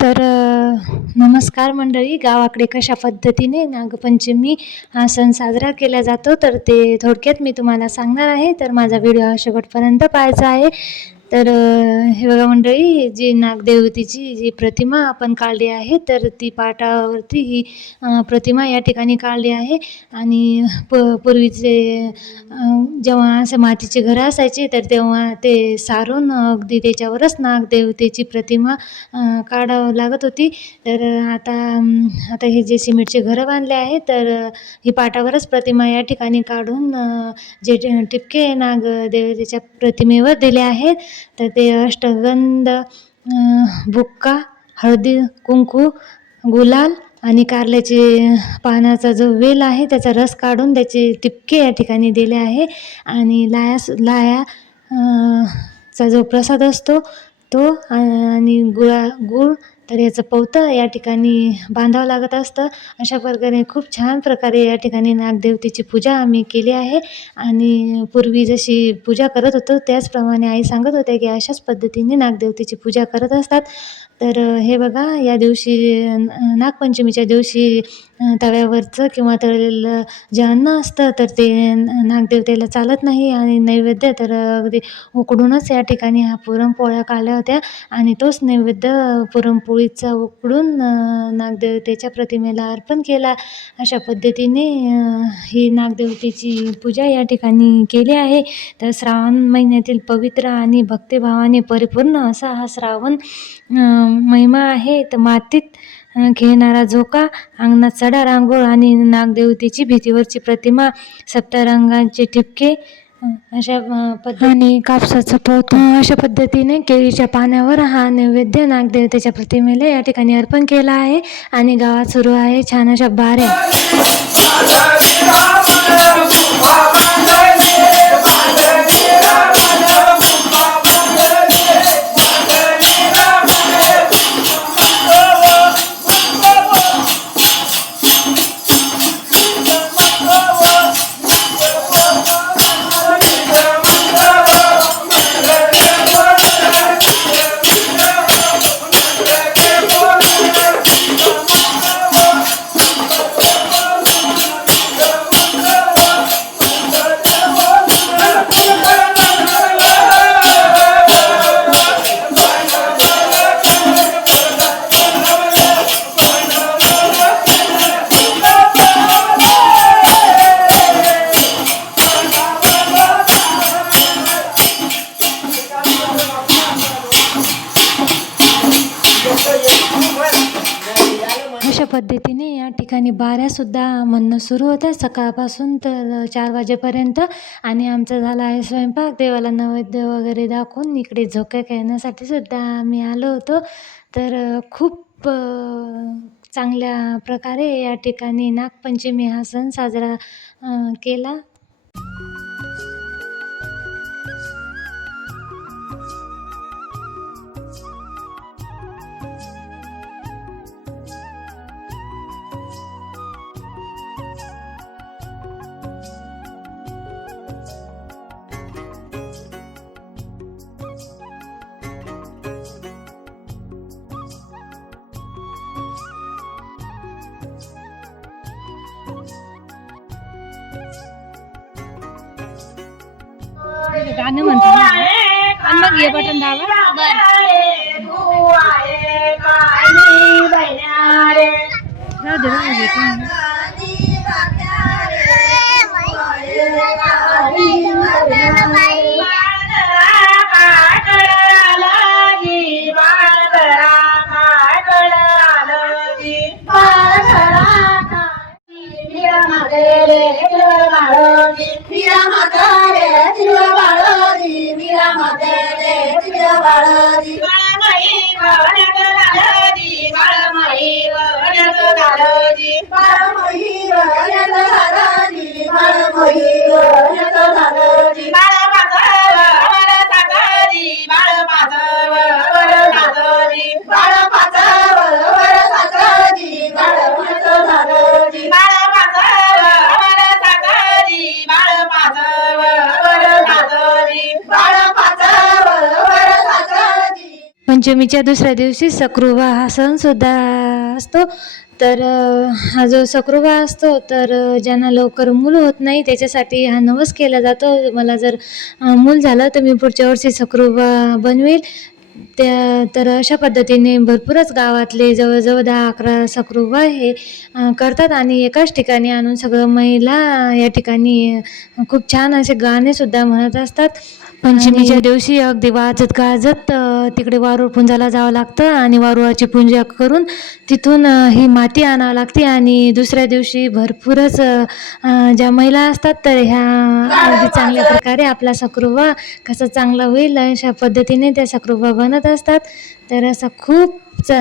तर नमस्कार मंडळी. गावाकडे कशा पद्धतीने नागपंचमी हा सण साजरा केला जातो तर ते थोडक्यात मी तुम्हाला सांगणार आहे. तर माझा व्हिडिओ हा शेवटपर्यंत पाहायचा आहे. तर हे बघा मंडळी जी नागदेवतेची जी प्रतिमा आपण काढली आहे तर ती पाटावरती ही प्रतिमा या ठिकाणी काढली आहे. आणि प पूर्वीचे जेव्हा असे मातीचे घरं असायचे तर तेव्हा ते सारून अगदी त्याच्यावरच नागदेवतेची प्रतिमा काढावं लागत होती. तर आता आता हे जे सिमेंटचे घरं बांधले आहे तर ही पाटावरच प्रतिमा या ठिकाणी काढून जे टिपके नागदेवतेच्या प्रतिमेवर दिले आहेत. तर ते अष्टगंध बुक्का हळदी कुंकू गुलाल आणि कारल्याचे पानाचा जो वेल आहे त्याचा रस काढून त्याचे टिपके या ठिकाणी दिले आहे. आणि लाया लाया चा जो प्रसाद असतो तो आणि गुळा गुळ तर याचं पवतं या ठिकाणी बांधावं लागत असतं. अशा प्रकारे खूप छान प्रकारे या ठिकाणी नागदेवतेची पूजा आम्ही केली आहे. आणि पूर्वी जशी पूजा करत होतो त्याचप्रमाणे आई सांगत होत्या की अशाच पद्धतीने नागदेवतेची पूजा करत असतात. तर हे बघा या दिवशी नागपंचमीच्या दिवशी तव्यावरचं किंवा तळलेलं जे अन्न असतं तर ते नागदेवतेला चालत नाही आणि नैवेद्य तर अगदी उकडूनच या ठिकाणी हा पुरणपोळ्या काढल्या होत्या. आणि तोच नैवेद्य पुरणपोळी पुरणपोळीचा उकडून नागदेवतेच्या प्रतिमेला अर्पण केला. अशा पद्धतीने ही नागदेवतेची पूजा या ठिकाणी केली आहे. तर श्रावण महिन्यातील पवित्र आणि भक्तिभावाने परिपूर्ण असा हा श्रावण महिमा आहे. तर मातीत घेणारा खेळणारा झोका अंगणात सडा रांगोळ आणि नागदेवतेची भीतीवरची प्रतिमा सप्तरंगांचे ठिपके अशा पद्धतीने आणि कापसाचं पोत अशा पद्धतीने केळीच्या पाण्यावर हा नैवेद्य नागदेवतेच्या प्रतिमेला या ठिकाणी अर्पण केला आहे. आणि गावात सुरू आहे छान अशा बाऱ्या. पद्धतीने या ठिकाणी बाऱ्यासुद्धा म्हणणं सुरू होत्या सकाळपासून तर चार वाजेपर्यंत आणि आमचा झाला आहे स्वयंपाक. देवाला नैवेद्य वगैरे दाखवून इकडे झोके खेळण्यासाठी सुद्धा आम्ही आलो होतो. तर खूप चांगल्या प्रकारे या ठिकाणी नागपंचमी हा सण साजरा केला. ते गाणं म्हणतो आणि मग हे बटन दाबा. जाऊ दे আমাদের দেশ বড় দিন पंचमीच्या दुसऱ्या दिवशी सक्रुवा हा सणसुद्धा असतो. तर हा जो सक्रुवा असतो तर ज्यांना लवकर मूल होत नाही त्याच्यासाठी हा नवस केला जातो. मला जर मूल झालं तर मी पुढच्या वर्षी सक्रुबा बनवेल. त्या तर अशा पद्धतीने भरपूरच गावातले जवळजवळ दहा अकरा सक्रुबा हे करतात आणि एकाच ठिकाणी आणून सगळं महिला या ठिकाणी खूप छान असे गाणेसुद्धा म्हणत असतात. पंचमीच्या दिवशी अगदी वाजत गाजत तिकडे वारूळ पुंजाला जावं लागतं आणि वारुळाची पूजा करून तिथून ही माती आणावं लागते आणि दुसऱ्या दिवशी भरपूरच ज्या महिला असतात तर ह्या अगदी चांगल्या प्रकारे आपला सक्रुबा कसा चांगला होईल अशा पद्धतीने त्या सक्रुबा बनत असतात. तर असा खूप च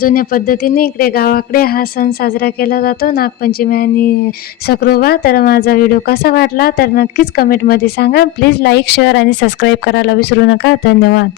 जुन्या पद्धतीने इकडे गावाकडे हा सण साजरा केला जातो. नागपंचमी आणि सक्रोबा तर माझा व्हिडिओ कसा वाटला? तर नक्कीच कमेंटमध्ये सांगा. प्लीज लाईक शेअर आणि सबस्क्राईब करायला विसरू नका. धन्यवाद.